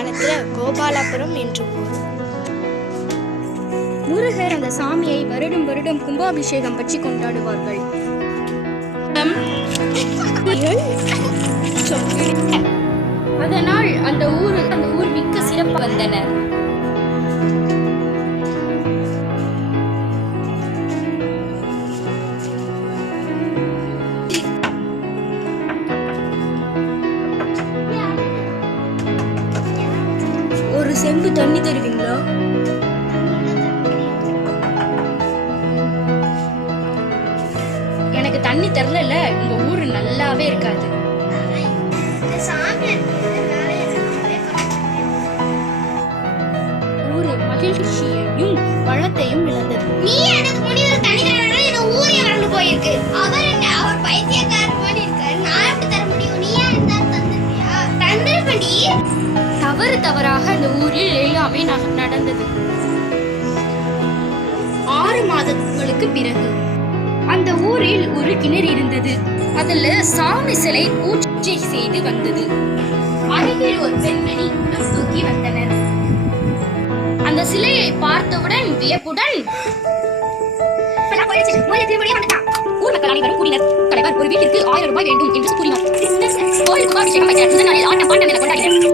காலத்துல கோபாலபுரம் என்று ஊர். முருகர் அந்த சாமியை வருடம் வருடம் கும்பாபிஷேகம் பற்றி கொண்டாடுவார்கள். அதனால் அந்த ஊர் மிக்க சிறப்பு வந்தனர். ஒரு செம்பு தண்ணி தருவீங்களா? எனக்கு தண்ணி தரல, உங்க ஊரு நல்லாவே இருக்காது. ஊரு மகிழ்ச்சியையும் வளத்தையும் இழந்தது. நீ எனக்கு முன்னாடி தண்ணி தரனால இந்த ஊரே வறண்டு போயிருக்கு. அவர் பைத்தியக்காரர் மாதிரி இருக்காரு. நான் எப்படி தர முடியும்? நீ ஏன் தந்துருப்பியா? தந்துருப்படி. தவறாக அந்த ஊரில் எல்லாமே நடந்தது. 6 மாதங்களுக்கு பிறகு அந்த ஊரில் ஒரு கிணறு இருந்தது. அதுல சாமி சிலை பூஜை செய்து வந்தது. அருகில் ஒரு பெண்மணி குடம் தூக்கி வந்தனர். அந்த சிலையை பார்த்தவுடன் வியப்புடன் ஊர் மக்கள் அனைவரும் கூறினர், தலைவர் ஒரு வீட்டிற்கு 1000 ரூபாய் வேண்டும் என்று கூறினார். கோயில் கும்பாபிஷேகம் வைத்த முதல் நாளில் ஆட்டம் பாட்டம் என கொண்டாடினர்.